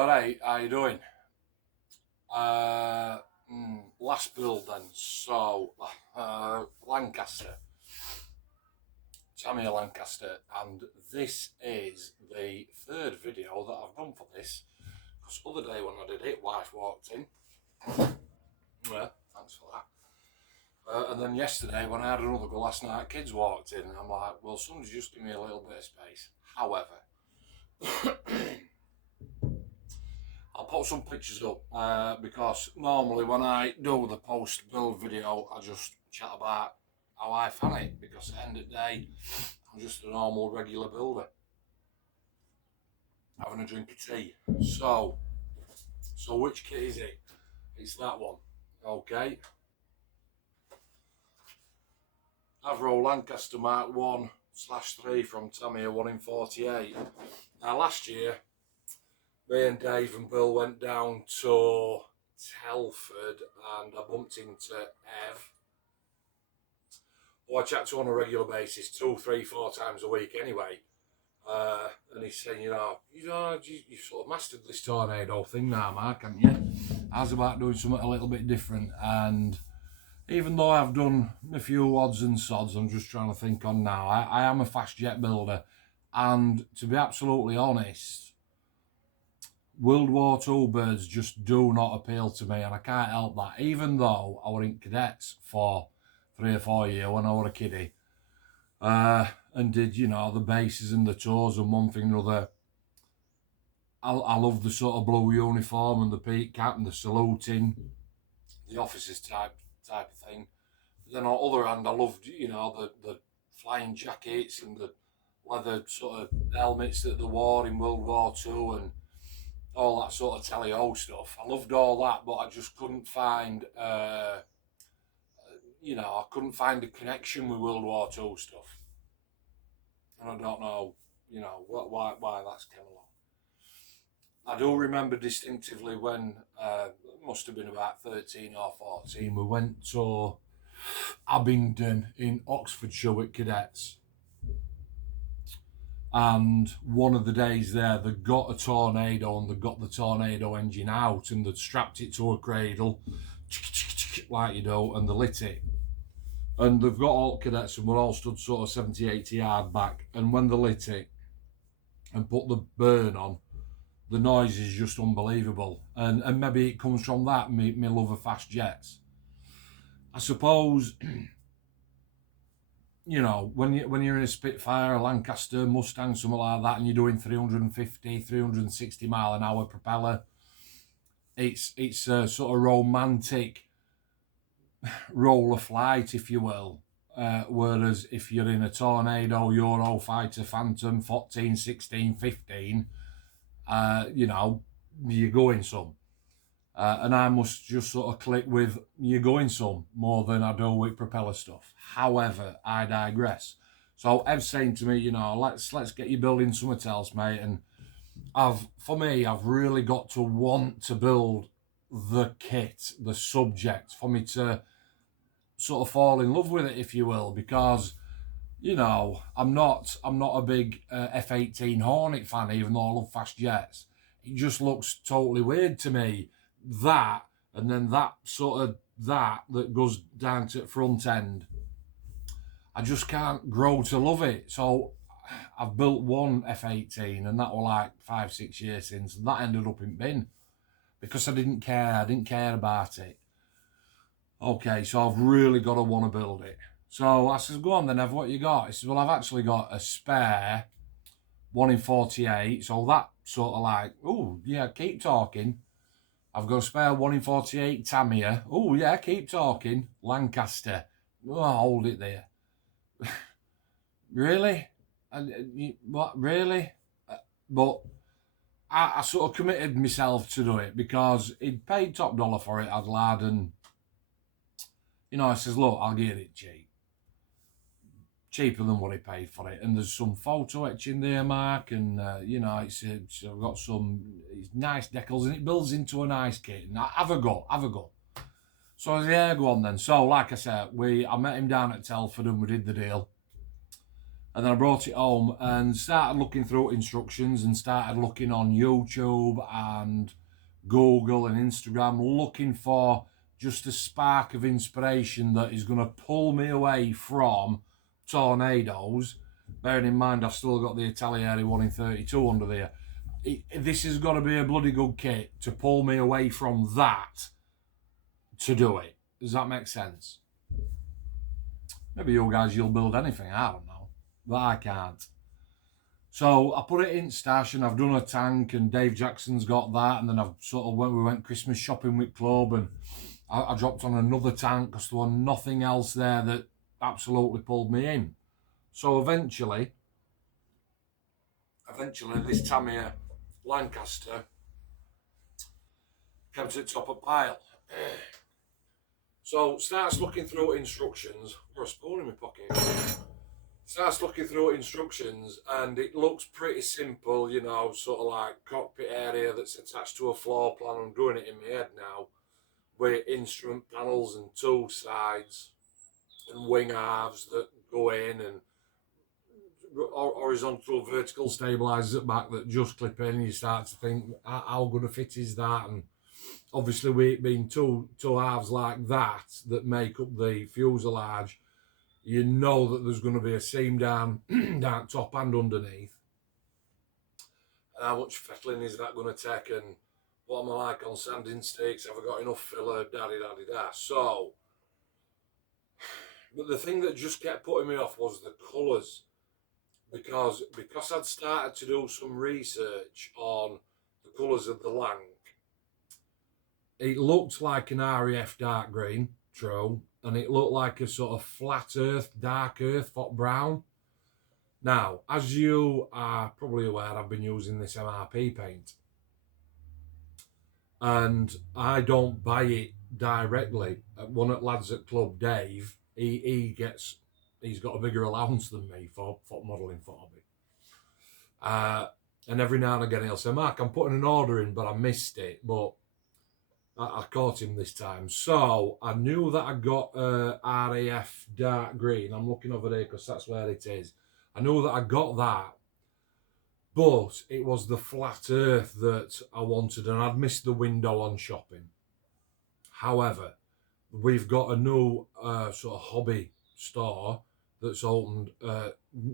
alright, how you doing? Last build then, so Lancaster, Tamiya Lancaster, and this is the third video that I've done for this, because the other day when I did it, wife walked in, yeah, thanks for that, and then yesterday when I had another go last night, kids walked in, and I'm like, well, somebody's just give me a little bit of space. However, I'll put some pictures up because normally when I do the post build video I just chat about how I fan it, because at the end of the day I'm just a normal regular builder having a drink of tea. So which kit is it? It's that one. Okay, Avro Lancaster Mark 1/3 from Tamiya 1 in 48. Now last year me and Dave and Bill went down to Telford and I bumped into Ev, who I chat to on a regular basis, 2, 3, 4 times a week anyway. And he's saying, you sort of mastered this tornado thing now, Mark, haven't you? I was about doing something a little bit different, and even though I've done a few odds and sods, I'm just trying to think on now. I am a fast jet builder, and to be absolutely honest, World War II birds just do not appeal to me, and I can't help that. Even though I were in cadets for 3 or 4 years when I was a kiddie, and did, the bases and the tours and one thing or another. I love the sort of blue uniform and the peak cap and the saluting, the officers type of thing. But then on the other hand, I loved, the flying jackets and the leather sort of helmets that they wore in World War II and all that sort of tally-ho stuff. I loved all that, but I just couldn't find, I couldn't find a connection with World War II stuff. And I don't know, why that's come along. I do remember distinctively when, it must have been about 13 or 14, we went to Abingdon in Oxfordshire with cadets. And one of the days there, they got a tornado and they got the tornado engine out and they strapped it to a cradle, like you do, and they lit it. And they've got all cadets and we're all stood sort of 70, 80 yards back. And when they lit it and put the burn on, the noise is just unbelievable. And maybe it comes from that, me love of fast jets. I suppose, when you're in a Spitfire, a Lancaster, Mustang, something like that, and you're doing 350, 360 mile an hour propeller, it's a sort of romantic roll of flight, if you will. Whereas if you're in a Tornado, Eurofighter, Phantom, 14, 16, 15, you're going some. And I must just sort of click with you're going some more than I do with propeller stuff. However, I digress. So Ev's saying to me, let's get you building something else, mate. And I've really got to want to build the kit, the subject, for me to sort of fall in love with it, if you will, because I'm not a big F-18 Hornet fan, even though I love fast jets. It just looks totally weird to me. That, and then that goes down to the front end, I just can't grow to love it. So I've built one F-18 and that was like 5, 6 years since, and that ended up in bin because I didn't care about it. Okay, so I've really got to want to build it. So I says, go on then, Ev, what you got? He says, well, I've actually got a spare 1 in 48, so that sort of like, oh yeah, keep talking. I've got a spare 1 in 48 Tamiya. Oh yeah, keep talking. Lancaster. Oh, hold it there. Really? What? Really? But I sort of committed myself to do it because he'd paid top dollar for it, I'd lad, and I says, look, I'll get it cheap. Cheaper than what he paid for it. And there's some photo etching there, Mark, and it's I've got some nice decals and it builds into a nice kit. And have a go. So I said, yeah, go on then. So like I said, I met him down at Telford and we did the deal. And then I brought it home and started looking through instructions and started looking on YouTube and Google and Instagram, looking for just a spark of inspiration that is going to pull me away from tornadoes. Bearing in mind, I've still got the Italieri 1 in 32 under there. This has got to be a bloody good kit to pull me away from that to do it. Does that make sense? Maybe you guys, you'll build anything, I don't know. But I can't. So I put it in stash and I've done a tank and Dave Jackson's got that. And then I've sort of we went Christmas shopping with Club and I dropped on another tank because there was nothing else there that absolutely pulled me in. So eventually this Tamiya Lancaster kept at top of pile. So starts looking through instructions. Got a spoon in my pocket. Starts looking through instructions and it looks pretty simple, you know, sort of like cockpit area that's attached to a floor plan. I'm doing it in my head now, with instrument panels and tool sides and wing halves that go in and horizontal vertical stabilizers at back that just clip in, and you start to think how good a fit is that. And obviously with it being two halves like that make up the fuselage, you know that there's going to be a seam down down top and underneath. And how much fettling is that going to take, and what am I like on sanding sticks? Have I got enough filler? Da-di-da-di-da. So, but the thing that just kept putting me off was the colours, because I'd started to do some research on the colours of the Lanc. It looked like an RAF dark green, true, and it looked like a sort of flat earth, dark earth, hot brown. Now, as you are probably aware, I've been using this MRP paint. And I don't buy it directly. One of the lads at Club, Dave, he's got a bigger allowance than me for modelling for me. And every now and again he'll say, Mark, I'm putting an order in, but I missed it. But I caught him this time. So I knew that I got RAF dark green. I'm looking over there because that's where it is. I knew that I got that. But it was the flat earth that I wanted, and I'd missed the window on shopping. However, we've got a new sort of hobby store that's opened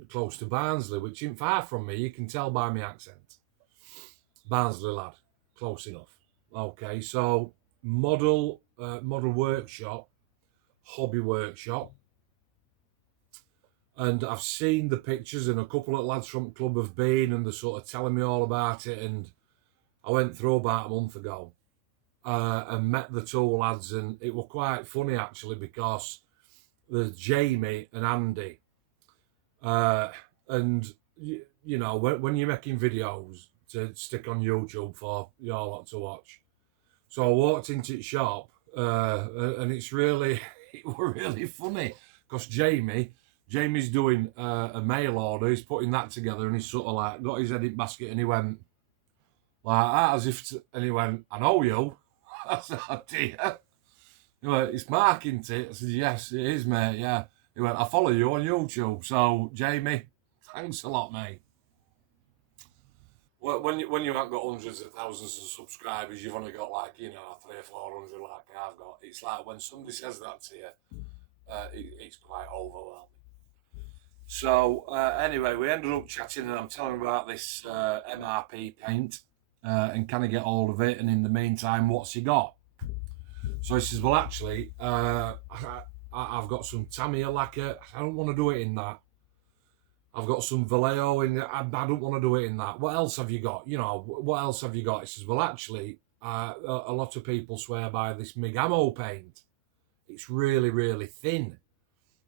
close to Barnsley, which isn't far from me. You can tell by my accent. Barnsley lad, close enough. Okay, so model workshop, hobby workshop. And I've seen the pictures, and a couple of lads from the club have been, and they're sort of telling me all about it. And I went through about a month ago and met the two lads, and it was quite funny actually, because there's Jamie and Andy. And, you know, when you're making videos to stick on YouTube for y'all lot to watch. So I walked into the shop and it was really funny, because Jamie's doing a mail order. He's putting that together, and he's sort of like got his edit basket, and he went like that as if and he went, I know you. I said, oh dear. He went, it's Mark, isn't it? I said, yes, it is, mate, yeah. He went, I follow you on YouTube. So, Jamie, thanks a lot, mate. When you haven't got hundreds of thousands of subscribers, you've only got like, you know, 300 or 400 like I've got. It's like when somebody says that to you, it's quite overwhelming. So anyway, we ended up chatting, and I'm telling him about this MRP paint and can I get hold of it, and in the meantime, what's he got? So he says, well, actually, I've got some Tamiya lacquer. I don't want to do it in that. I've got some Vallejo in it. I don't want to do it in that. What else have you got? You know, what else have you got? He says, well, actually, a lot of people swear by this Migamo paint. It's really, really thin.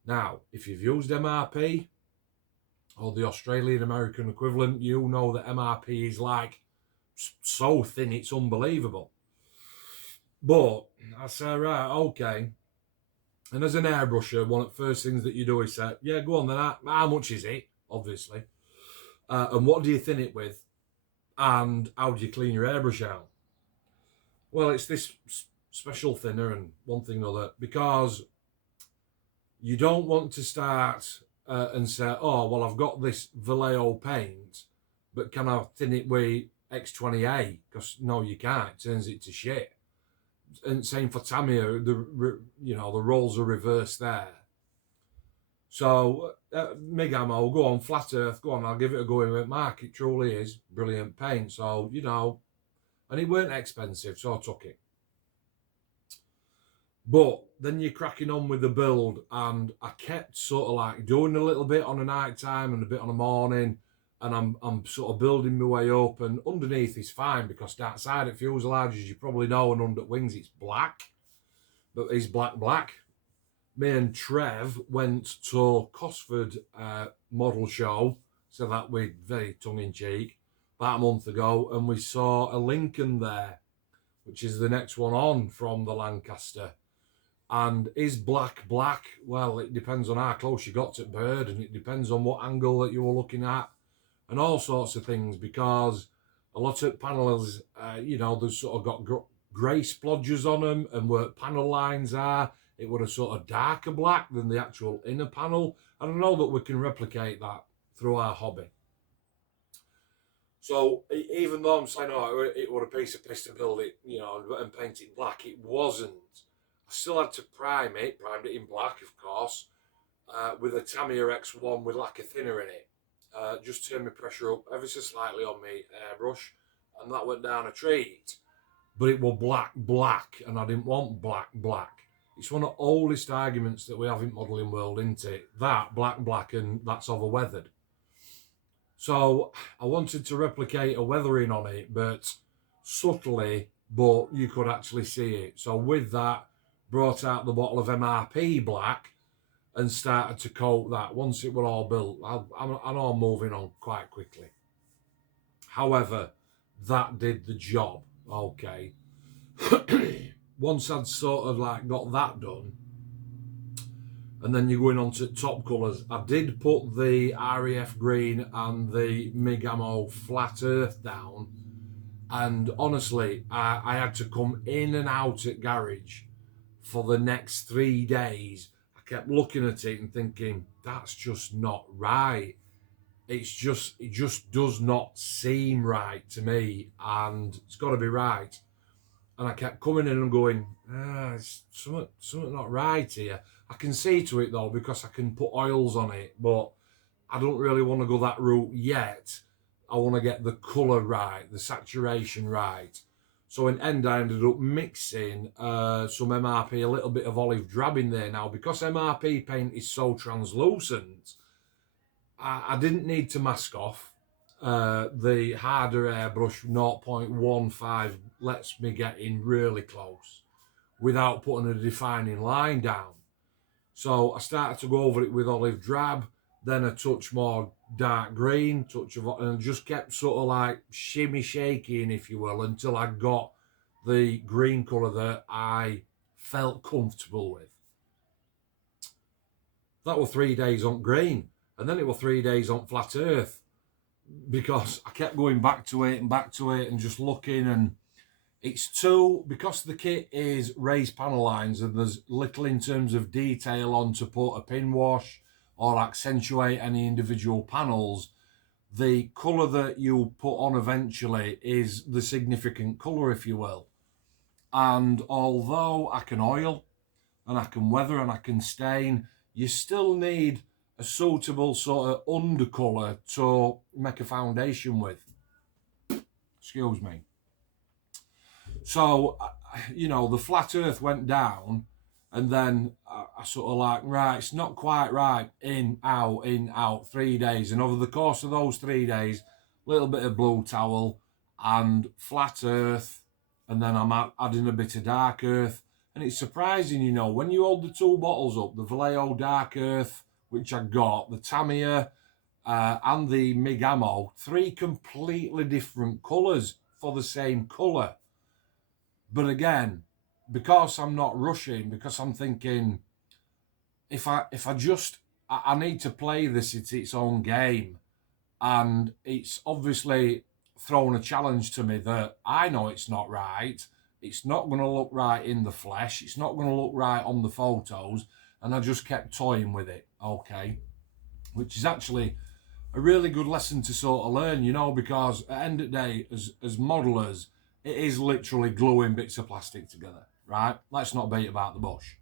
Now, if you've used MRP or the Australian American equivalent, you know that MRP is like so thin, it's unbelievable. But I said, right, okay. And as an airbrusher, one of the first things that you do is say, yeah, go on then, how much is it, obviously? And what do you thin it with? And how do you clean your airbrush out? Well, it's this special thinner and one thing or other, because you don't want to start and say, oh, well, I've got this Vallejo paint, but can I thin it with X20A? Because no, you can't. It turns it to shit. And same for Tamiya, the rolls are reversed there. So, MIG ammo, go on, Flat Earth, go on, I'll give it a go in Mark. It truly is brilliant paint. So, and it weren't expensive, so I took it. But then you're cracking on with the build, and I kept sort of like doing a little bit on a night time and a bit on a morning, and I'm sort of building my way up, and underneath is fine because that side at fuselage, as you probably know, and under wings it's black, but it's black. Me and Trev went to Cosford model show, so that we very tongue-in-cheek, about a month ago, and we saw a Lincoln there, which is the next one on from the Lancaster. And is black? Well, it depends on how close you got to the bird, and it depends on what angle that you were looking at, and all sorts of things, because a lot of panels, they've sort of got grey splodges on them, and where panel lines are, it would have sort of darker black than the actual inner panel. And I know that we can replicate that through our hobby. So even though I'm saying, oh, it was a piece of piss to build it, and paint it black, it wasn't. I still had to primed it in black, of course, with a Tamiya X1 with like a thinner in it. Just turned my pressure up ever so slightly on my airbrush, and that went down a treat. But it was black, and I didn't want black. It's one of the oldest arguments that we have in modelling world, isn't it? That, black, and that's over-weathered. So I wanted to replicate a weathering on it, but subtly, but you could actually see it. So with that, brought out the bottle of MRP black and started to coat that. Once it were all built, I know I'm moving on quite quickly. However, that did the job, okay. Once I'd sort of like got that done, and then you're going on to top colours, I did put the RAF green and the MIG ammo Flat Earth down, and honestly, I had to come in and out at garage for the next 3 days. I kept looking at it and thinking, that's just not right. It just does not seem right to me, and it's got to be right. And I kept coming in and going, it's something not right here. I can see to it though, because I can put oils on it, but I don't really want to go that route yet. I want to get the colour right, the saturation right. So in end, I ended up mixing some MRP, a little bit of olive drab in there. Now, because MRP paint is so translucent, I didn't need to mask off. The harder airbrush 0.15 lets me get in really close without putting a defining line down. So I started to go over it with olive drab, then a touch more dark green, and just kept sort of like shimmy shaking, if you will, until I got the green colour that I felt comfortable with. That was 3 days on green, and then it was 3 days on Flat Earth, because I kept going back to it and just looking, and it's because the kit is raised panel lines and there's little in terms of detail on to put a pin wash or accentuate any individual panels, the colour that you put on eventually is the significant colour, if you will. And although I can oil and I can weather and I can stain, you still need a suitable sort of undercolour to make a foundation with. Excuse me. So, the Flat Earth went down, and then I sort of like, right, it's not quite right. In, out, 3 days. And over the course of those 3 days, a little bit of blue towel and Flat Earth, and then I'm adding a bit of dark earth. And it's surprising, when you hold the two bottles up, the Vallejo Dark Earth, which I got, the Tamiya, and the MIG ammo, 3 completely different colours for the same colour. But again, because I'm not rushing, because I'm thinking, if I need to play this, it's its own game. And it's obviously thrown a challenge to me that I know it's not right. It's not going to look right in the flesh. It's not going to look right on the photos. And I just kept toying with it, okay? which is actually a really good lesson to sort of learn, you know, because at the end of the day, as modelers, it is literally gluing bits of plastic together, right? Let's not beat about the bush.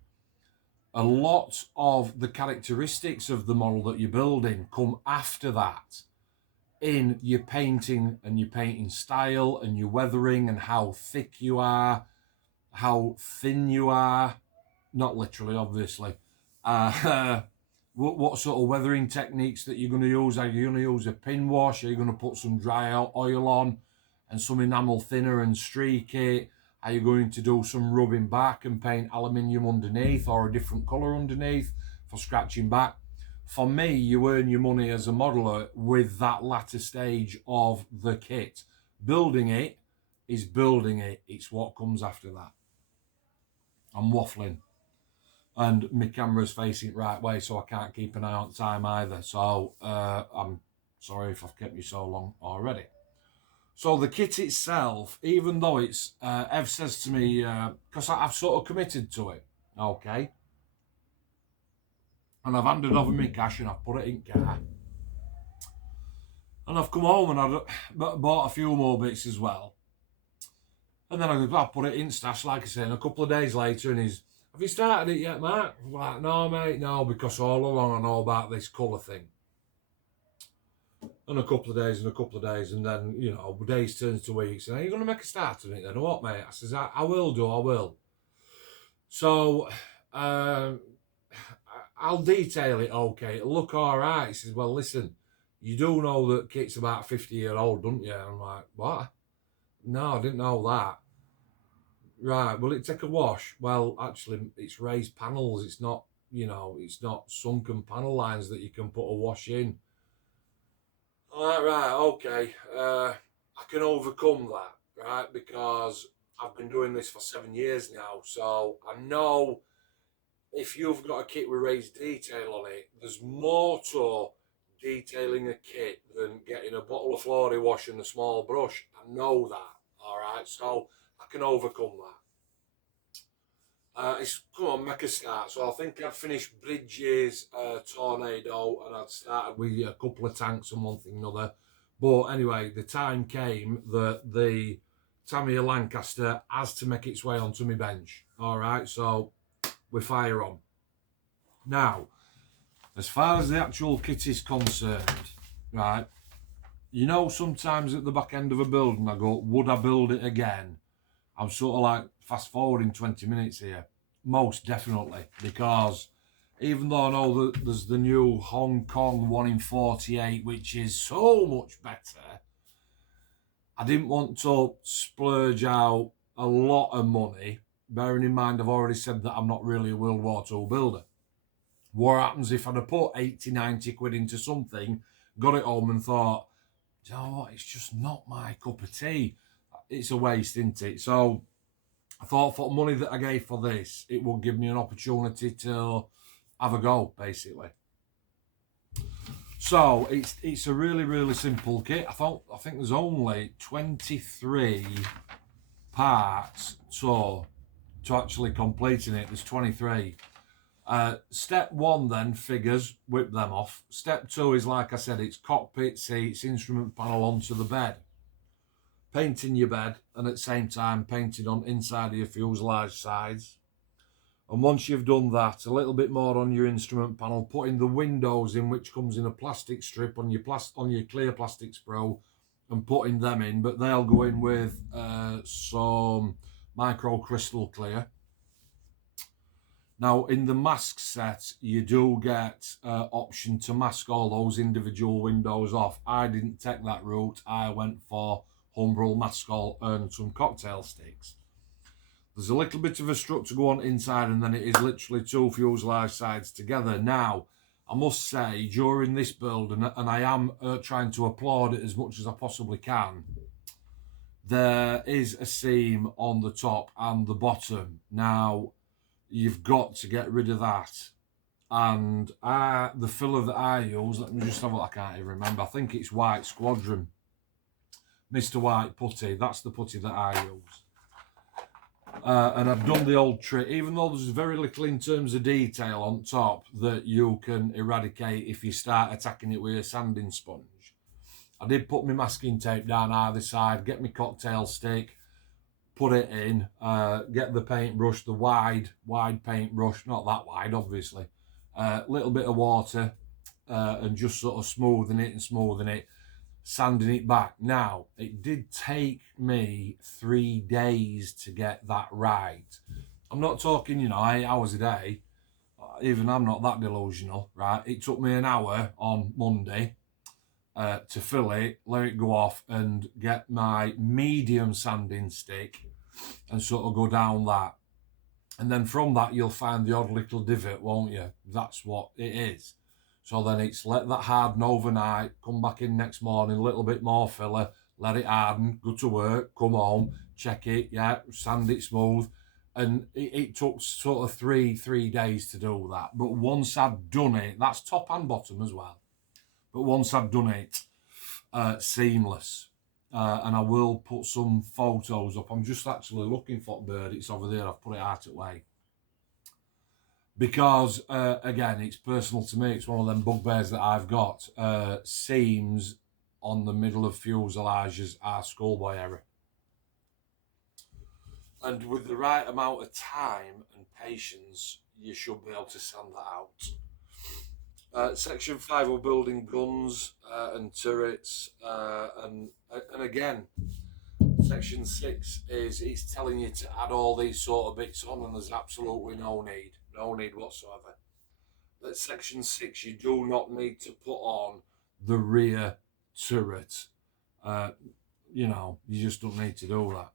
A lot of the characteristics of the model that you're building come after that in your painting and your painting style and your weathering and how thick you are, how thin you are, not literally, obviously. What sort of weathering techniques that you're going to use? Are you going to use a pin wash? Are you going to put some dry oil on and some enamel thinner and streak it? Are you going to do some rubbing back and paint aluminium underneath or a different colour underneath for scratching back? For me, you earn your money as a modeler with that latter stage of the kit. Building it is building it. It's what comes after that. I'm waffling. And my camera's facing the right way, so I can't keep an eye on time either. So I'm sorry if I've kept you so long already. So the kit itself, even though it's, Ev says to me, because I've sort of committed to it, okay? And I've handed over my cash and I've put it in car. And I've come home and I've bought a few more bits as well. And then I put it in stash, like I say, and a couple of days later, and he's, have you started it yet, Mark? I'm like, no, mate, no, because all along I know about this colour thing. And a couple of days, and then, you know, days turns to weeks. And are you going to make a start on it then, or what, mate? I says, I will do, I will. So, I'll detail it, okay, it'll look all right. He says, well, listen, you do know that kit's about 50-year-old, don't you? I'm like, what? No, I didn't know that. Right, will it take a wash? Well, actually, it's raised panels. It's not, you know, it's not sunken panel lines that you can put a wash in. Right, okay. I can overcome that, right? Because I've been doing this for 7 years now. So I know if you've got a kit with raised detail on it, there's more to detailing a kit than getting a bottle of Flory wash and a small brush. I know that, all right? So I can overcome that. It's come on, make a start. So I think I'd finished Bridges, Tornado, and I'd started with a couple of tanks and one thing and another. But anyway, the time came that the Tamiya Lancaster has to make its way onto my bench. All right, so we fire on. Now, as far as the actual kit is concerned, right, you know, sometimes at the back end of a building, I go, would I build it again? I'm sort of like fast forwarding 20 minutes here. Most definitely, because even though I know that there's the new Hong Kong 1 in 48, which is so much better, I didn't want to splurge out a lot of money, bearing in mind I've already said that I'm not really a World War II builder. What happens if I'd have put 80, 90 quid into something, got it home and thought, you know what, it's just not my cup of tea. It's a waste, isn't it? So I thought for the money that I gave for this, it would give me an opportunity to have a go, basically. So it's a really, really simple kit. I think there's only 23 parts to actually completing it. There's 23. Step 1 then, figures, whip them off. Step 2 is, like I said, it's cockpit seats, instrument panel onto the bed. Painting your bed, and at the same time painting on inside of your fuselage sides. And once you've done that, a little bit more on your instrument panel, putting the windows in, which comes in a plastic strip on your clear plastic sprue, and putting them in, but they'll go in with some micro crystal clear. Now, in the mask set, you do get option to mask all those individual windows off. I didn't take that route. I went for Humbrol Maskol and some cocktail sticks. There's a little bit of a strut to go on inside, and then it is literally 2 fuselage sides together. Now, I must say, during this build, and I am trying to applaud it as much as I possibly can, there is a seam on the top and the bottom. Now, you've got to get rid of that. And the filler that I use, let me just have a look, I can't even remember. I think it's White Squadron. Mr. White putty, that's the putty that I use. And I've done the old trick, even though there's very little in terms of detail on top that you can eradicate if you start attacking it with a sanding sponge. I did put my masking tape down either side, get my cocktail stick, put it in, get the paintbrush, the wide paintbrush, not that wide obviously, little bit of water, and just sort of smoothing it, sanding it back. Now, it did take me 3 days to get that right. I'm not talking, 8 hours a day. Even I'm not that delusional, right? It took me an hour on Monday to fill it, let it go off, and get my medium sanding stick and sort of go down that. And then from that, you'll find the odd little divot, won't you? That's what it is. So then it's let that harden overnight, come back in next morning, a little bit more filler, let it harden, go to work, come home, check it, yeah, sand it smooth. And it took sort of three days to do that. But once I'd done it, that's top and bottom as well. But once I'd done it, seamless. And I will put some photos up. I'm just actually looking for the bird. It's over there. I've put it out of the way. Because, again, it's personal to me. It's one of them bugbears that I've got. Seams on the middle of fuselages are schoolboy error. And with the right amount of time and patience, you should be able to sand that out. Section 5 are building guns and turrets. And again, Section 6 is it's telling you to add all these sort of bits on, and there's absolutely no need whatsoever. At Section 6, you do not need to put on the rear turret. You just don't need to do that.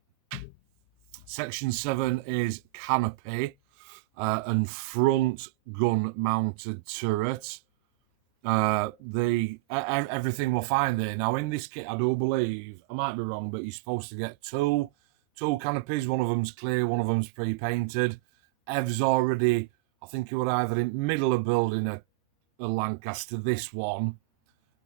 Section 7 is canopy and front gun mounted turret. Everything will find there. Now in this kit, I do believe, I might be wrong, but you're supposed to get two canopies. One of them's clear, one of them's pre-painted. Ev's already, I think he was either in the middle of building a Lancaster, this one,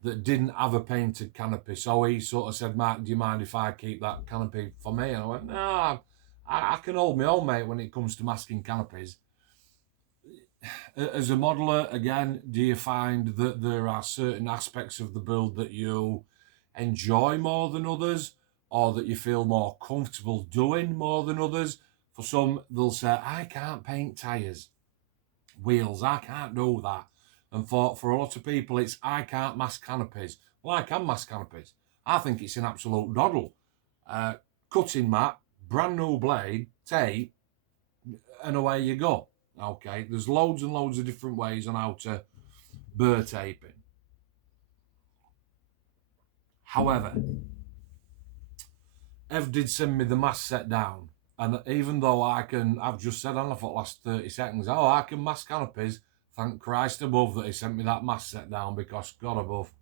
that didn't have a painted canopy. So he sort of said, Mark, do you mind if I keep that canopy for me? And I went, no, I can hold my own, mate, when it comes to masking canopies. As a modeller, again, do you find that there are certain aspects of the build that you enjoy more than others, or that you feel more comfortable doing more than others? For some, they'll say, I can't paint tyres, wheels, I can't do that. And for a lot of people, it's, I can't mask canopies. Well, I can mask canopies. I think it's an absolute doddle. Cutting mat, brand new blade, tape, and away you go. Okay, there's loads and loads of different ways on how to burr taping. However, Ev did send me the mask set down, and even though I've just said on the last 30 seconds, oh, I can mask canopies, thank Christ above that he sent me that mask set down, because God above,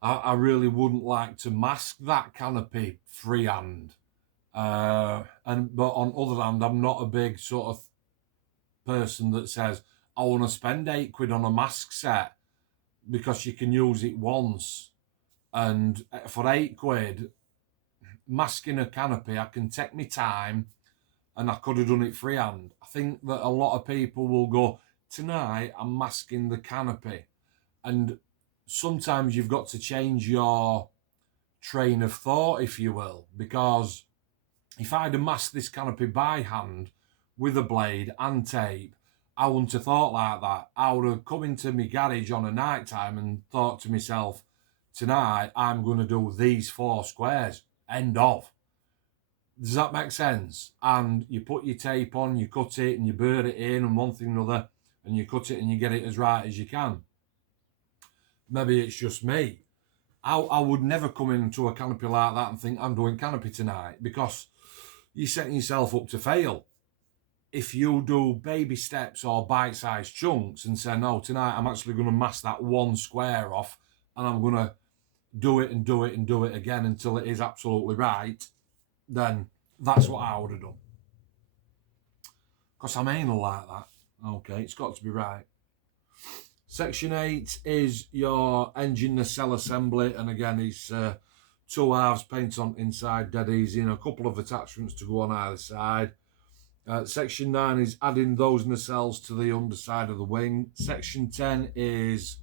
I really wouldn't like to mask that canopy freehand. But on other hand, I'm not a big sort of person that says I want to spend £8 on a mask set, because you can use it once, and for £8 masking a canopy, I can take my time, and I could have done it freehand. I think that a lot of people will go, tonight I'm masking the canopy, and sometimes you've got to change your train of thought, if you will, because if I'd have masked this canopy by hand with a blade and tape, I wouldn't have thought like that. I would have come into my garage on a night time and thought to myself, tonight I'm going to do these 4 squares, end of. Does that make sense? And you put your tape on, you cut it and you burr it in and one thing and another, and you cut it and you get it as right as you can. Maybe it's just me. I would never come into a canopy like that and think I'm doing canopy tonight, because you're setting yourself up to fail. If you do baby steps or bite-sized chunks and say, no, tonight I'm actually going to mask that 1 square off, and I'm going to do it and do it and do it again until it is absolutely right, then that's what I would have done. Because I'm anal like that. Okay, it's got to be right. Section 8 is your engine nacelle assembly, and again, it's 2 halves paint on inside, dead easy, and a couple of attachments to go on either side. Section 9 is adding those nacelles to the underside of the wing. Section 10 is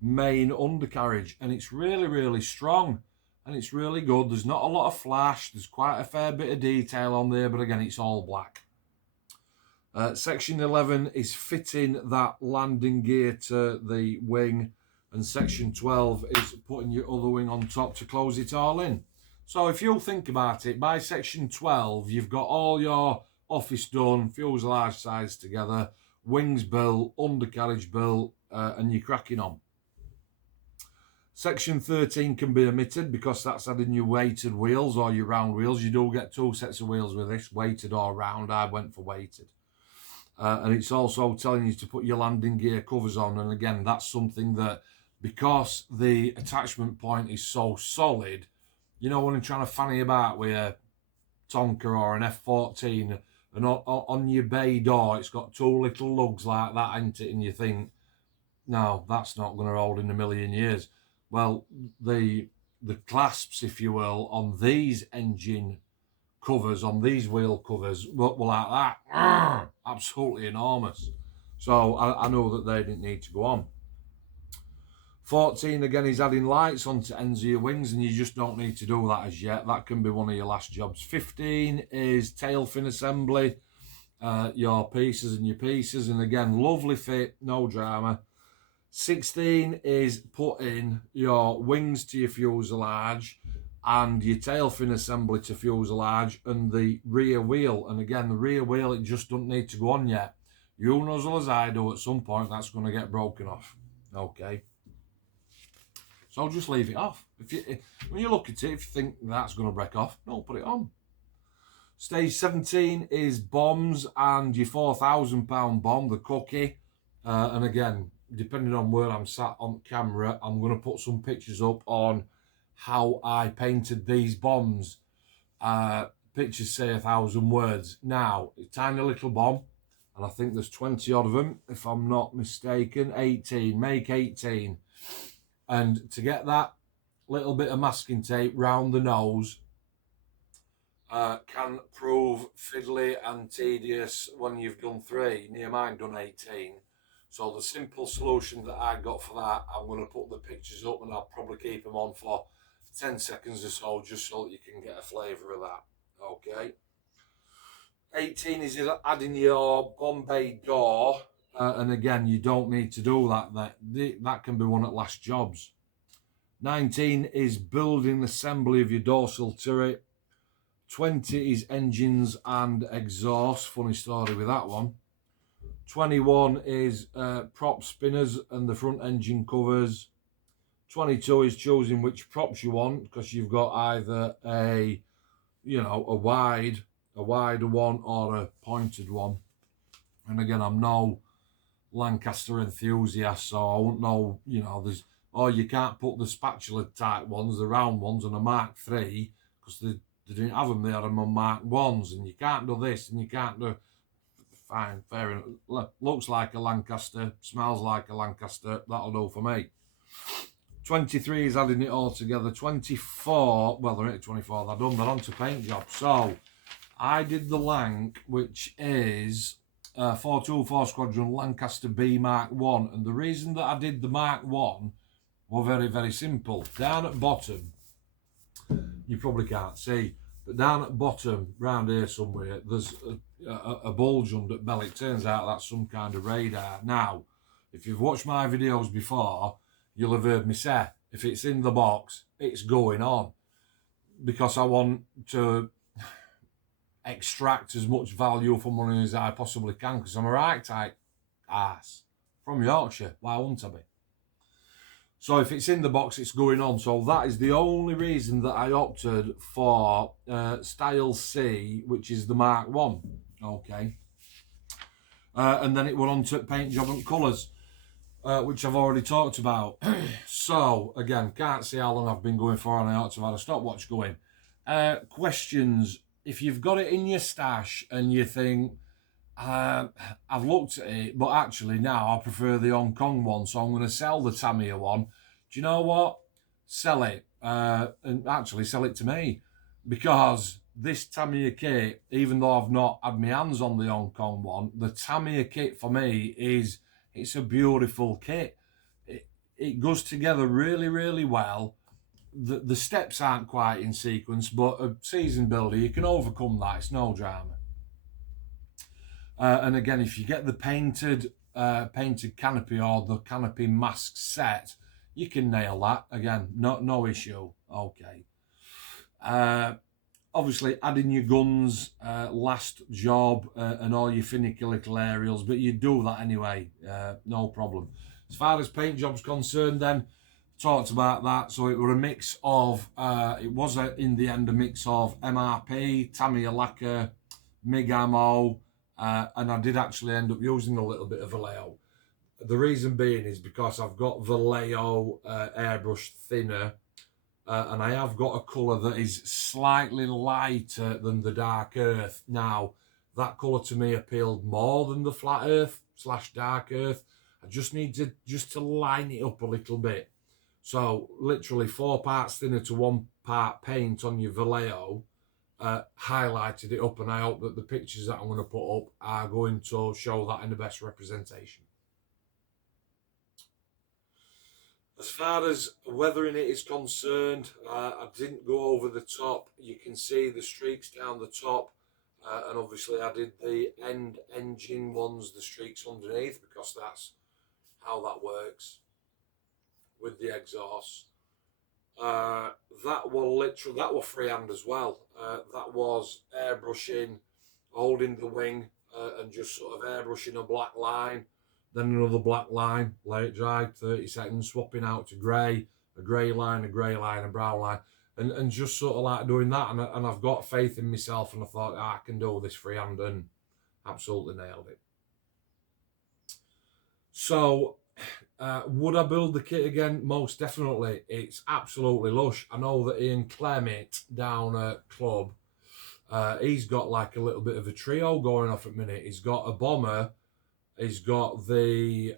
main undercarriage, and it's really, really strong, and it's really good. There's not a lot of flash, there's quite a fair bit of detail on there, but again, it's all black. Section 11 is fitting that landing gear to the wing, and section 12 is putting your other wing on top to close it all in. So if you think about it, by section 12 you've got all your office done, fuselage sides together, wings built, undercarriage built, and you're cracking on. Section 13 can be omitted because that's adding your weighted wheels or your round wheels. You do get 2 sets of wheels with this, weighted or round. I went for weighted. And it's also telling you to put your landing gear covers on, and again, that's something that, because the attachment point is so solid, you know, when I'm trying to fanny about with a Tonka or an F14, and on your bay door it's got 2 little lugs like that, ain't it? And you think, no, that's not going to hold in a million years. Well, the clasps, if you will, on these engine covers, on these wheel covers, were like that. Absolutely enormous. So I know that they didn't need to go on. 14 again is adding lights onto ends of your wings, and you just don't need to do that as yet. That can be one of your last jobs. 15 is tail fin assembly, your pieces and your pieces, and again, lovely fit, no drama. 16 is putting your wings to your fuselage and your tail fin assembly to fuselage and the rear wheel. And again, the rear wheel, it just doesn't need to go on yet. You know as well as I do, at some point that's going to get broken off. Okay. So just leave it off. When you look at it, if you think that's going to break off, no, put it on. Stage 17 is bombs and your £4,000 bomb, the cookie. And again, depending on where I'm sat on camera, I'm going to put some pictures up on how I painted these bombs. Pictures say 1,000 words. Now, a tiny little bomb, and I think there's 20 odd of them, if I'm not mistaken. 18, make 18. And to get that little bit of masking tape round the nose can prove fiddly and tedious when you've done 3. Near mine done 18. So the simple solution that I got for that, I'm going to put the pictures up, and I'll probably keep them on for 10 seconds or so, just so that you can get a flavour of that. Okay. 18 is adding your Bombay door, and again, you don't need to do that. That can be one at last jobs. 19 is building assembly of your dorsal turret. 20 is engines and exhaust. Funny story with that one. 21 is prop spinners and the front engine covers. 22 is choosing which props you want, because you've got either a wider one or a pointed one. And again, I'm no Lancaster enthusiast, so I won't know, you can't put the spatula type ones, the round ones, on a Mark III, because they didn't have them there on Mark 1s, and you can't do this, and you can't do... Fine, fair enough. Looks like a Lancaster, smells like a Lancaster, that'll do for me. 23 is adding it all together. 24, well, they're at 24, they're done, they're on to paint job. So, I did the Lanc, which is 424 Squadron Lancaster B Mark 1, and the reason that I did the Mark 1 were very, very simple. Down at bottom, you probably can't see, but down at bottom, round here somewhere, there's a bulge under the belly. It turns out that's some kind of radar. Now, if you've watched my videos before, you'll have heard me say, if it's in the box, it's going on. Because I want to extract as much value from money as I possibly can, because I'm a right type ass from Yorkshire. Why wouldn't I be? So if it's in the box, it's going on. So that is the only reason that I opted for Style C, which is the Mark 1. Okay. And then it went on to paint job and colours, which I've already talked about. So, again, can't see how long I've been going for, and I ought to have had a stopwatch going. Questions. If you've got it in your stash and you think, I've looked at it, but actually now I prefer the Hong Kong one, so I'm going to sell the Tamiya one. Do you know what? Sell it. and actually sell it to me, because this Tamiya kit, even though I've not had my hands on the Hong Kong one, the Tamiya kit for me it's a beautiful kit. It goes together really, really well. The steps aren't quite in sequence, but a seasoned builder, you can overcome that. It's no drama. And again, if you get the painted canopy or the canopy mask set, you can nail that. Again, no issue. Okay. Obviously, adding your guns, last job, and all your finicky little aerials, but you do that anyway. No problem. As far as paint job's concerned, then talked about that. So it were a mix of, in the end a mix of MRP, Tamiya lacquer, MIG ammo, and I did actually end up using a little bit of Vallejo. The reason being is because I've got Vallejo airbrush thinner, and I have got a colour that is slightly lighter than the dark earth. Now, that colour to me appealed more than the flat earth / dark earth. I just need to line it up a little bit. So literally 4 parts thinner to 1 part paint on your Vallejo, highlighted it up, and I hope that the pictures that I'm going to put up are going to show that in the best representation. As far as weathering it is concerned, I didn't go over the top. You can see the streaks down the top, and obviously I did the end engine ones, the streaks underneath, because that's how that works with the exhaust. That were freehand as well. That was airbrushing, holding the wing, and just sort of airbrushing a black line, then another black line, let it dry 30 seconds, swapping out to grey, a grey line, a brown line, and just sort of like doing that. And I've got faith in myself, and I thought, I can do this freehand, and absolutely nailed it. So, would I build the kit again? Most definitely. It's absolutely lush. I know that Ian Clement down at Club, he's got like a little bit of a trio going off at minute. He's got a bomber, he's got the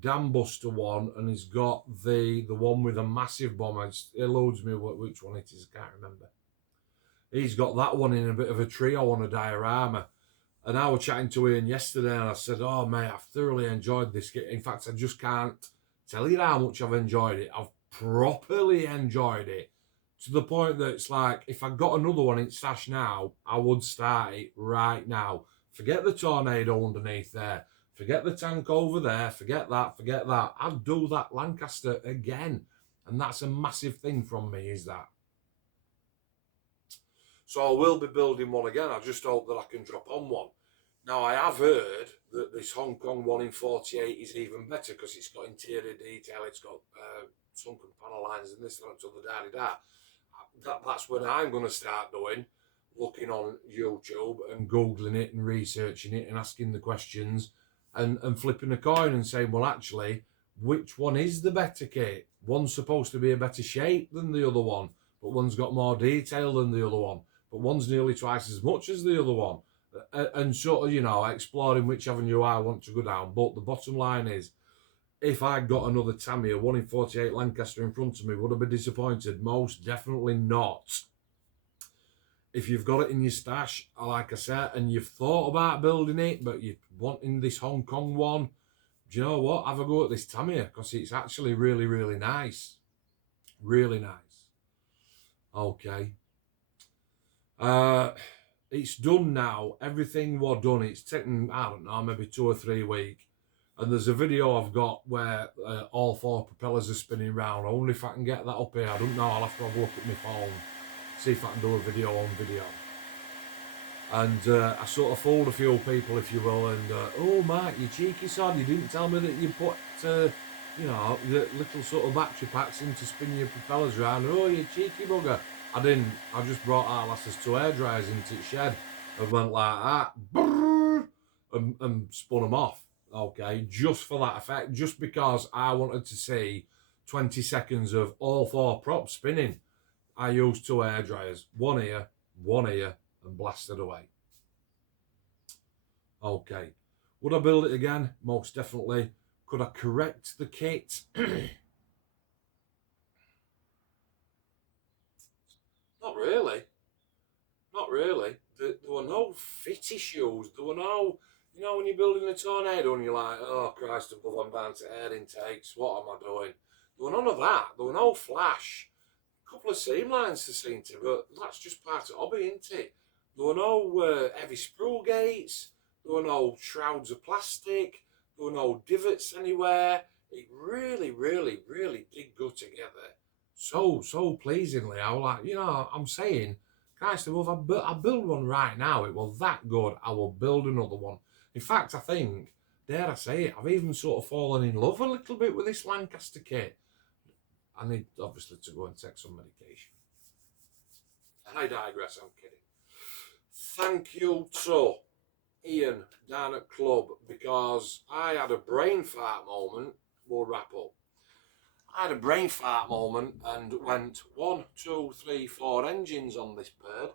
Dam Buster one, and he's got the one with a massive bomber. It eludes me which one it is, I can't remember. He's got that one in a bit of a trio on a diorama. And I was chatting to Ian yesterday, and I said, oh, mate, I've thoroughly enjoyed this kit. In fact, I just can't tell you how much I've enjoyed it. I've properly enjoyed it, to the point that it's like, if I got another one in stash now, I would start it right now. Forget the Tornado underneath there. Forget the tank over there. Forget that. I'd do that Lancaster again. And that's a massive thing from me, is that. So I will be building one again. I just hope that I can drop on one. Now, I have heard that this Hong Kong one in 48 is even better, because it's got interior detail, it's got sunken panel lines and this and that. That's what I'm going to start doing, looking on YouTube and Googling it and researching it and asking the questions and flipping a coin and saying, well, actually, which one is the better kit? One's supposed to be a better shape than the other one, but one's got more detail than the other one. But one's nearly twice as much as the other one. And sort of, exploring which avenue I want to go down. But the bottom line is, if I got another Tamiya 1 in 48 Lancaster in front of me, would I be disappointed? Most definitely not. If you've got it in your stash, like I said, and you've thought about building it, but you're wanting this Hong Kong one, do you know what? Have a go at this Tamiya, because it's actually really, really nice. Really nice. Okay. It's done now. Everything was done. It's taken, I don't know, maybe 2 or 3 weeks. And there's a video I've got where all 4 propellers are spinning round. I wonder if I can get that up here. I don't know. I'll have to have a look at my phone, see if I can do a video on video. And I sort of fooled a few people, if you will. And oh, Mark, you cheeky sod, you didn't tell me that you put, the little sort of battery packs in to spin your propellers around. Oh, you cheeky bugger. I didn't. I just brought our lasses 2 air dryers into the shed and went like that, and spun them off. Okay, just for that effect, just because I wanted to see 20 seconds of all 4 props spinning. I used 2 air dryers, one here, and blasted away. Okay, would I build it again? Most definitely. Could I correct the kit? really. Not really. There were no fit issues. There were no, you know, when you're building a tornado and you're like, oh Christ above, I'm down to air intakes. What am I doing? There were none of that. There were no flash. A couple of seam lines to see to, but that's just part of hobby, isn't it? There were no heavy sprue gates. There were no shrouds of plastic. There were no divots anywhere. It really, really, really did go together so pleasingly. I was like, you know, I'm saying, Christ, if I build one right now, it was that good. I will build another one. In fact, I think, dare I say it, I've even sort of fallen in love a little bit with this Lancaster kit. I need, obviously, to go and take some medication. I digress, I'm kidding. Thank you to Ian down at Club, because I had a brain fart moment. We'll wrap up. I had a brain fart moment and went 1, 2, 3, 4 engines on this bird.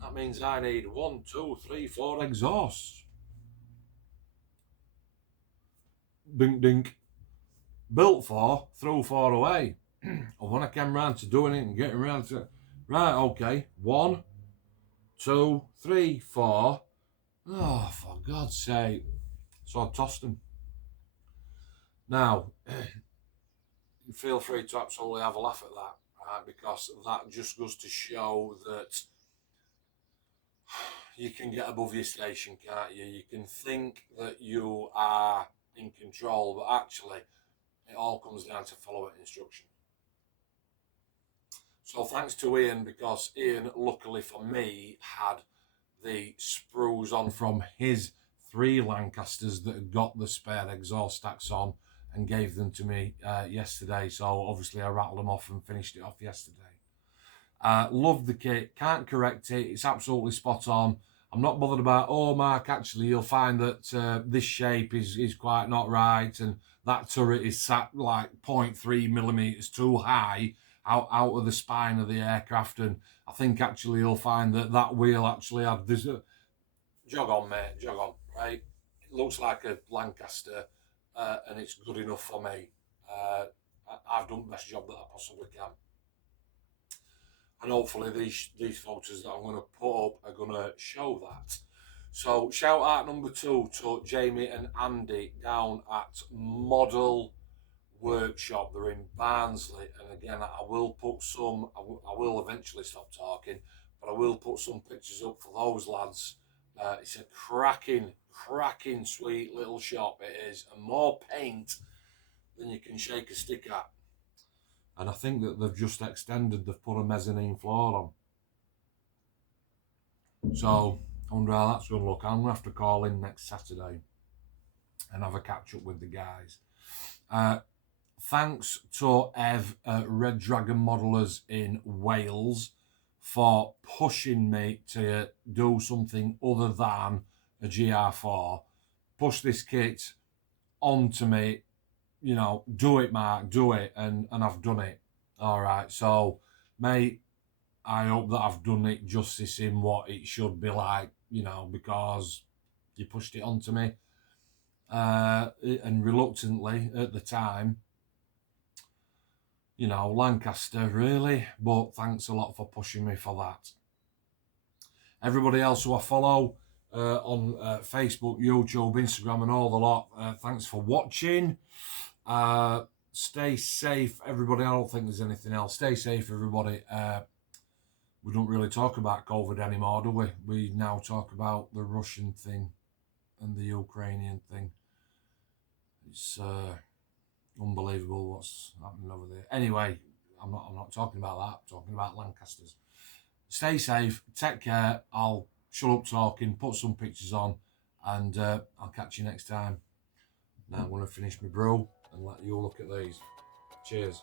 That means I need 1, 2, 3, 4 exhausts. Dink dink. Built for, threw 4 away. And when I came round to doing it and getting around to, right, okay, 1, 2, 3, 4. Oh, for God's sake. So I tossed them. Now, feel free to absolutely have a laugh at that, right? Because that just goes to show that you can get above your station, can't you? You can think that you are in control, but actually it all comes down to following instruction. So thanks to Ian, because Ian, luckily for me, had the sprues on from his 3 Lancasters that had got the spare exhaust stacks on, and gave them to me yesterday. So obviously I rattled them off and finished it off yesterday. Love the kit, can't correct it, it's absolutely spot on. I'm not bothered about, oh Mark, actually you'll find that this shape is quite not right, and that turret is sat like 0.3 millimeters too high out of the spine of the aircraft, and I think actually you'll find that wheel actually had this. Jog on, mate, jog on, right? It looks like a Lancaster, and it's good enough for me. I've done the best job that I possibly can. And hopefully these photos that I'm going to put up are going to show that. So shout out number 2 to Jamie and Andy down at Model Workshop. They're in Barnsley, and again I will put some, I will eventually stop talking, but I will put some pictures up for those lads. It's a cracking sweet little shop it is, and more paint than you can shake a stick at. And I think that they've just extended, they've put a mezzanine floor on. So I wonder how that's going to look. I'm going to have to call in next Saturday and have a catch up with the guys. Thanks to Ev Red Dragon Modelers in Wales for pushing me to do something other than a GR4. Push this kit onto me, you know, do it, Mark, do it, and I've done it. All right, so, mate, I hope that I've done it justice in what it should be like, you know, because you pushed it onto me, and reluctantly at the time, you know, Lancaster, really, but thanks a lot for pushing me for that. Everybody else who I follow on Facebook, YouTube, Instagram, and all the lot, thanks for watching. Stay safe, everybody. I don't think there's anything else. Stay safe, everybody. We don't really talk about COVID anymore, do we? We now talk about the Russian thing and the Ukrainian thing. It's unbelievable what's happening over there. Anyway, I'm not talking about that. I'm talking about Lancasters. Stay safe, take care. I'll shut up talking, put some pictures on, and I'll catch you next time. Now I'm going to finish my brew and let you look at these. Cheers.